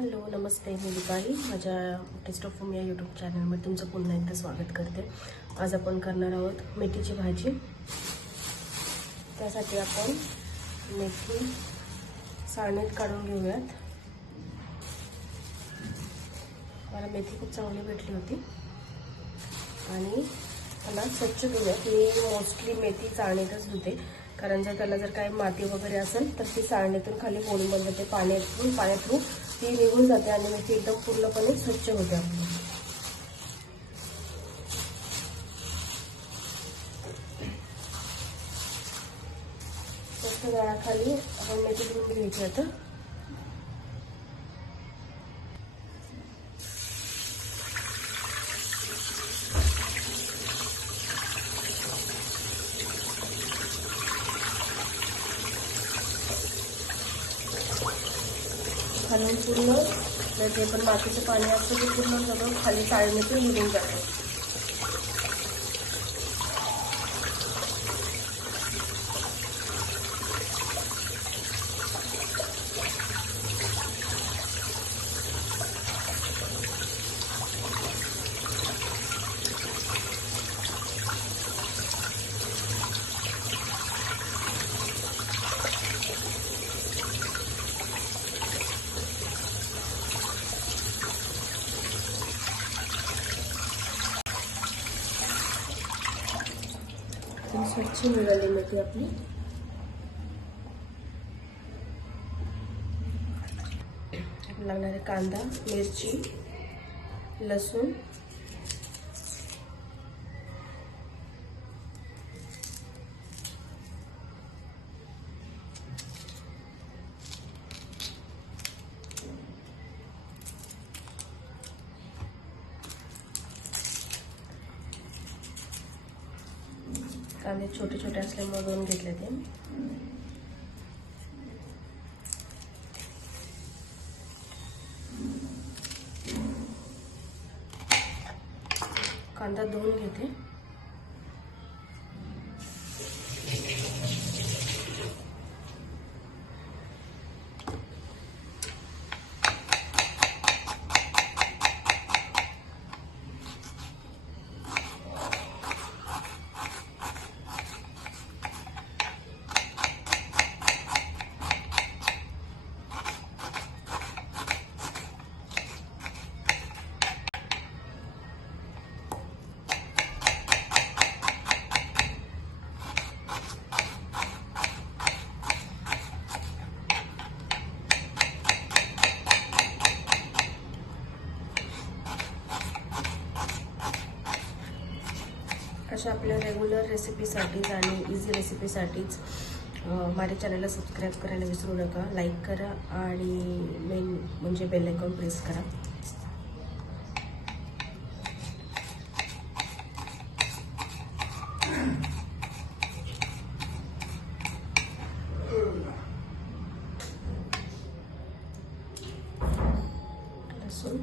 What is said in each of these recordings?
Hello नमस्ते, मी दीपाली. माझ्या taste of home या YouTube चॅनलमध्ये तुमचं पुन्हा एकदा स्वागत करते. आज आपण करणार आहोत मेथीची भाजी. त्यासाठी आपण मेथी चाळणीत काढून घेऊयात. मला मेथी खूप चांगली भेटली होती आणि त्याला स्वच्छ धुऊयात. मी मोस्टली मेथी चाळणीतच धुते, कारण जर त्याला जर काही माती वगैरे असेल तर ती चाळणीतून खाली होऊन बंद होते. पाण्या थ्रू ती निघून जाते आणि मेथी एकदम पूर्णपणे स्वच्छ होते आपली. स्वच्छ जाळाखाली आपण मेथी धुवून घ्यायची. आता खालून पूर्ण जे पण मातीचं पाणी असतं ते पूर्ण सगळं खाली चाळणीतून निघून जातं. स्वच्छ निघाली मेथी आपली. लागणारे कांदा, मिरची, लसूण, कांदे छोटे छोटे असल्यामुळे दोन घेतले ते. कांदा धुवून घेते. अशा आपल्या रेग्युलर रेसिपीसाठीच आणि इझी रेसिपीसाठीच माझ्या चॅनलला सबस्क्राईब करायला विसरू नका. लाईक करा आणि मेन म्हणजे बेल आयकॉन प्रेस करा. लसूण,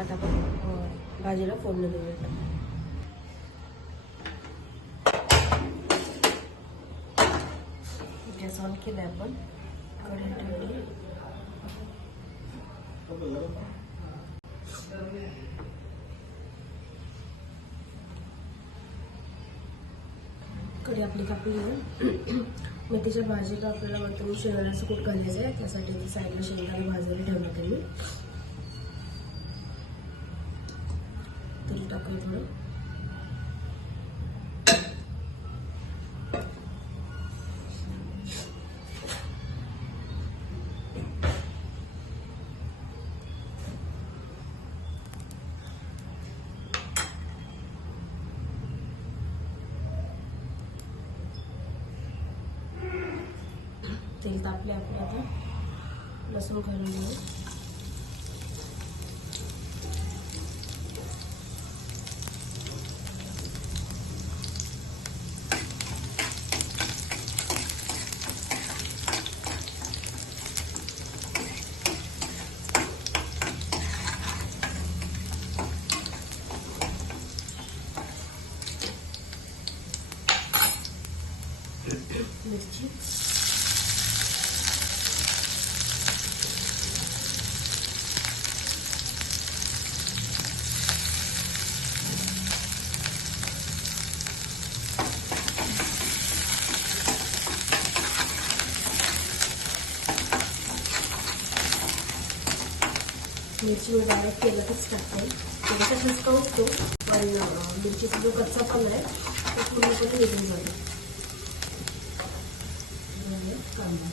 आता आपण भाजीला फोडणी देऊयात. गॅस ऑन केला आपण. कढई ठेवली. कढई आपली तापली आहे. मेथीच्या भाजीला आपल्याला वरतून शेंगदाण्याचं कूट घालायचं आहे. त्यासाठी इथे साईडला शेंगदाणे भाजायला ठेवलं त्यांनी. तेल टाकूया थोडं. तेल तापले आपलं. आता लसूण घालून घेऊ. मिरची मी बारीक तेलातच टाकते. थोडासा ठसका उठतो पण मिरचीचा जो कच्चा पण आहे तो पूर्णपणे निघून जातो. कांदा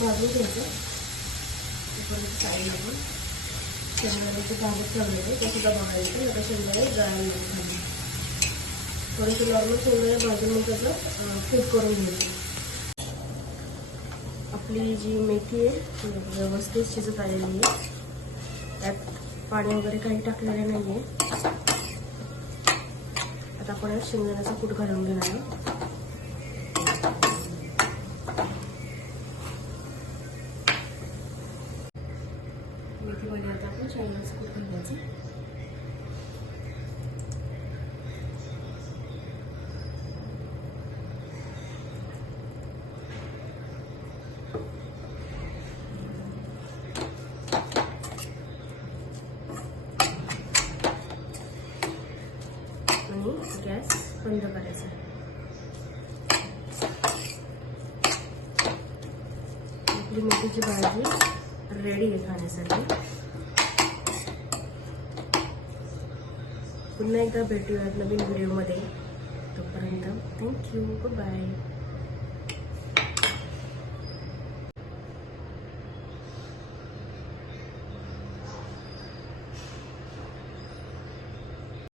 भाजून घ्यायचं. साईड आपण शेंगदाण्याचे भाजत ठेवलेले ते सुद्धा बघायचं. आता शेंगदाणे जाळायला लागले. थोडेसे नॉर्मल शेंगदाणे भाजून मग त्याचं कूट करून घ्यायचं. आपली जी मेथी आहे व्यवस्थित शिजत आलेली आहे. त्यात पाणी वगैरे काही टाकलेलं नाही आहे. आता आपण शेंगदाण्याचा कूट घालून घेणार आहोत. मेथीमध्ये आता आपण शेंगदाण्याचा कूट घालायचं. आणि गॅस बंद करायचा. आपली मेथीची भाजी रेडी आहे खाण्यासाठी. पुन्हा एकदा भेटूयात नवीन व्हिडिओमध्ये. तोपर्यंत थँक्यू. Good bye.